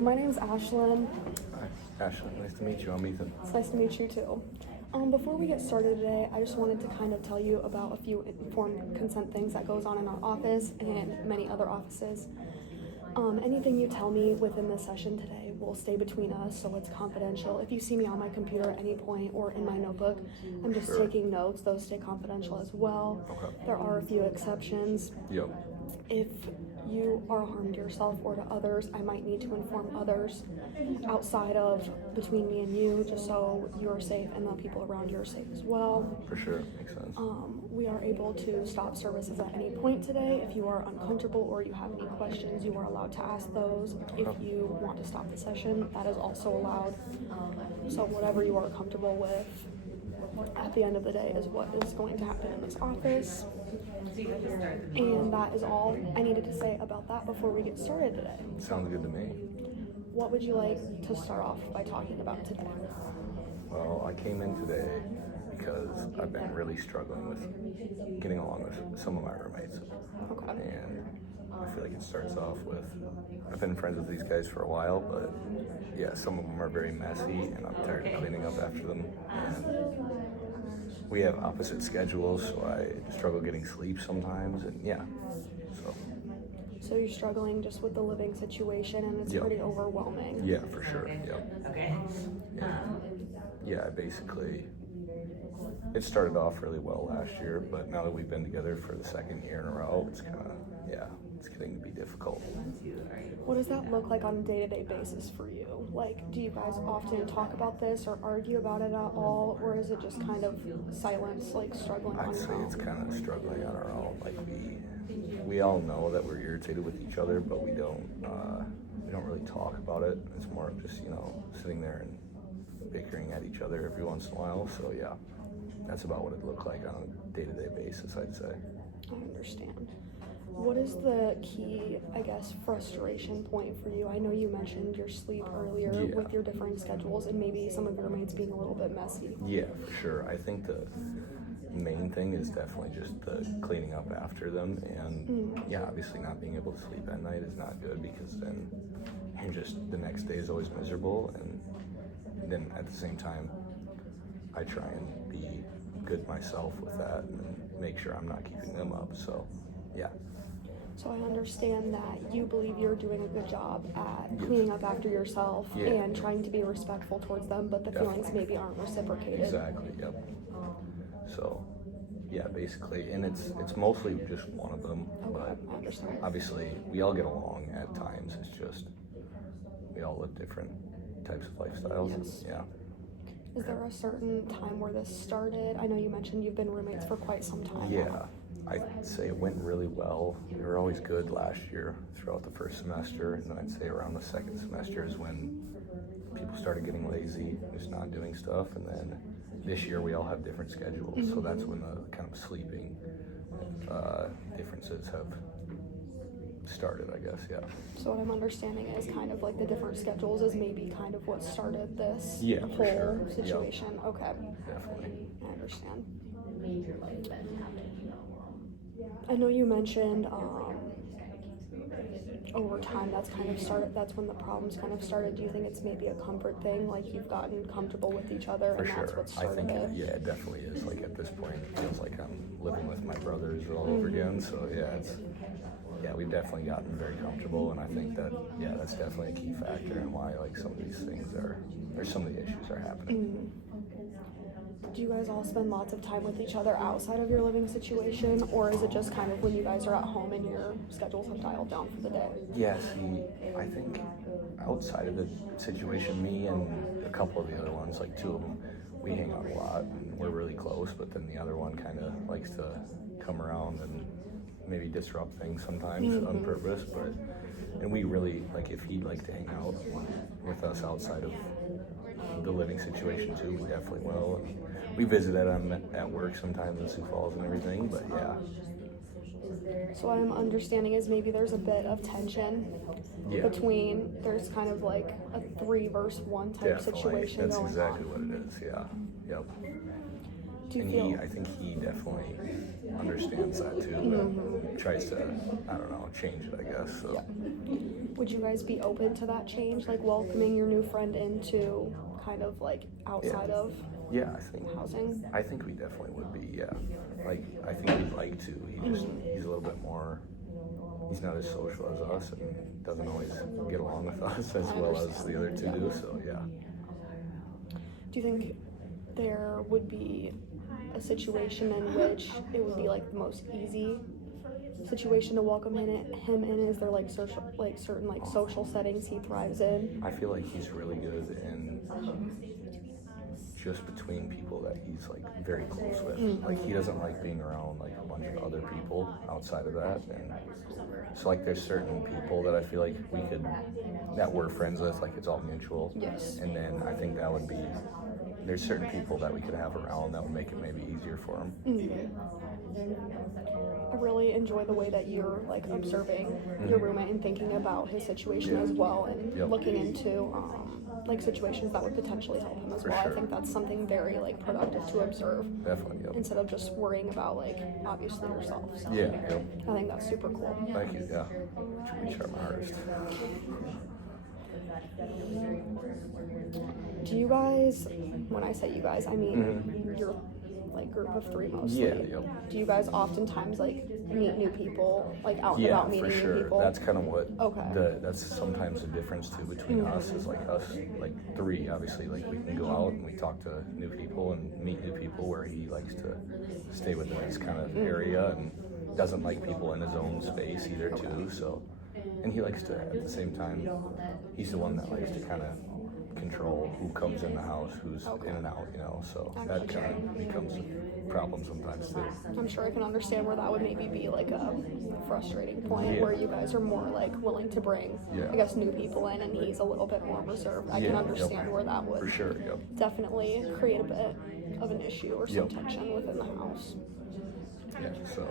So my name's Ashlyn. Hi, Ashlyn. Nice to meet you. I'm Ethan. It's nice to meet you too. Before we get started today, I just wanted to kind of tell you about a few informed consent things that goes on in our office and many other offices. Anything you tell me within this session today will stay between us, so it's confidential. If you see me on my computer at any point or in my notebook, I'm just taking notes. Those stay confidential as well. Okay. There are a few exceptions. Yep. If you are harmed yourself or to others, I might need to inform others outside of between me and you, just so you're safe and the people around you are safe as well. For sure. Makes sense. We are able to stop services at any point today. If you are uncomfortable or you have any questions, you are allowed to ask those. If you want to stop the session, that is also allowed. So whatever you are comfortable with at the end of the day is what is going to happen in this office. And that is all I needed to say about that before we get started today. Sounds good to me. What would you like to start off by talking about today? Well, I came in today because I've been really struggling with getting along with some of my roommates. Okay. And I feel like it starts off with, I've been friends with these guys for a while, but yeah, some of them are very messy and I'm tired of cleaning up after them. And we have opposite schedules, so I struggle getting sleep sometimes, and yeah, So you're struggling just with the living situation, and it's pretty overwhelming. Yeah, for sure, Yeah, basically, it started off really well last year, but now that we've been together for the second year in a row, it's kind of, it's getting to be difficult. What does that look like on a day-to-day basis for you? Like, do you guys often talk about this or argue about it at all, or is it just kind of silence, like struggling on I'd your say own? it's kind of struggling on our own. Like we all know that we're irritated with each other, but we don't really talk about it. It's more of just sitting there and bickering at each other every once in a while. So yeah, that's about what it looked like on a day-to-day basis, I'd say. I understand. What is the key, I guess, frustration point for you? I know you mentioned your sleep earlier with your differing schedules and maybe some of your roommates being a little bit messy. Yeah, for sure. I think the main thing is definitely just the cleaning up after them, and obviously not being able to sleep at night is not good because then the next day is always miserable, and then at the same time I try and be good myself with that and make sure I'm not keeping them up. So yeah. So I understand that you believe you're doing a good job at cleaning up after yourself and trying to be respectful towards them, but the feelings maybe aren't reciprocated. Exactly, yep. So, yeah, basically, and it's mostly just one of them, but I understand. obviously we all get along at times. It's just we all live different types of lifestyles. Yes. Yeah. Is there a certain time where this started? I know you mentioned you've been roommates for quite some time. Yeah, I'd say it went really well. We were always good last year throughout the first semester, and then I'd say around the second semester is when people started getting lazy, just not doing stuff, and then this year we all have different schedules, so that's when the kind of sleeping differences have started, I guess, yeah. So what I'm understanding is kind of like the different schedules is maybe kind of what started this For sure. whole situation. Yep. Okay. Definitely. I understand. I know you mentioned over time that's when the problems kind of started. Do you think it's maybe a comfort thing, like you've gotten comfortable with each other and that's what started it? Yeah, it definitely is. Like at this point it feels like I'm living with my brothers all over again, so we've definitely gotten very comfortable, and I think that that's definitely a key factor in why like some of these things some of the issues are happening. Do you guys all spend lots of time with each other outside of your living situation, or is it just kind of when you guys are at home and your schedules have dialed down for the day? Yeah, see, I think outside of the situation, me and a couple of the other ones, like two of them, we hang out a lot and we're really close, but then the other one kind of likes to come around and maybe disrupt things sometimes on purpose, and we really, like, if he'd like to hang out with us outside of the living situation too, we definitely will. And we visit him at work sometimes in Sioux Falls and everything, but yeah. So what I'm understanding is maybe there's a bit of tension between, there's kind of like a 3 versus 1 type situation That's going exactly on. what it is, yeah. Yep. Do you And feel? I think he definitely understands that too, and tries to, I don't know, change it, I guess. So Would you guys be open to that change, like welcoming your new friend into kind of like outside of yeah, housing? I think we definitely would be. Yeah, like I think we'd like to. He's a little bit more. He's not as social as us, and doesn't always get along with us as well as the other two do. So yeah. Do you think there would be a situation in which it would be like the most easy situation to welcome him in? Is there like certain like social settings he thrives in? I feel like he's really good in just between people that he's like very close with. Like he doesn't like being around like a bunch of other people outside of that. And so like there's certain people that I feel like that we're friends with, like it's all mutual. Yes. And then I think that would be, there's certain people that we could have around that would make it maybe easier for him. I really enjoy the way that you're like observing your roommate and thinking about his situation as well, and looking into like situations that would potentially help him as well. Sure. I think that's something very like productive to observe. Definitely, yep. Instead of just worrying about like obviously yourself. So Yeah, yep. I think that's super cool. Thank you, yeah. We try my hardest. Do you guys, when I say you guys, I mean your like group of three mostly. Yeah, yep. Do you guys oftentimes like meet new people, like out and Yeah, about meeting for new sure. people? That's kind of what that's sometimes the difference too between us is like us, like three, obviously, like we can go out and we talk to new people and meet new people, where he likes to stay within his kind of area and doesn't like people in his own space either too. So, and he likes to, at the same time, he's the one that likes to kind of control who comes in the house, who's in and out, you know, so that kind of becomes a problem sometimes too. I'm sure I can understand where that would maybe be like a frustrating point where you guys are more like willing to bring, I guess, new people in, and he's a little bit more reserved. I can understand where that would for sure, definitely create a bit of an issue or some tension within the house. Yeah, so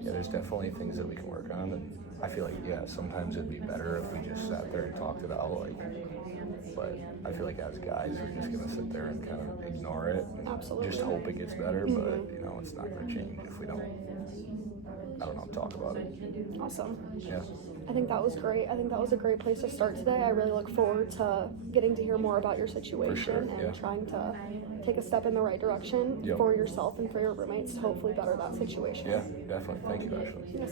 there's definitely things that we can work on, and I feel like sometimes it'd be better if we just sat there and talked it out, like. But I feel like as guys, we're just gonna sit there and kind of ignore it, and just hope it gets better. But you know, it's not gonna change if we don't, I don't know, talk about it. Awesome. Yeah. I think that was great. I think that was a great place to start today. I really look forward to getting to hear more about your situation and trying to take a step in the right direction for yourself and for your roommates to hopefully better that situation. Yeah, definitely. Thank you, Ashlyn.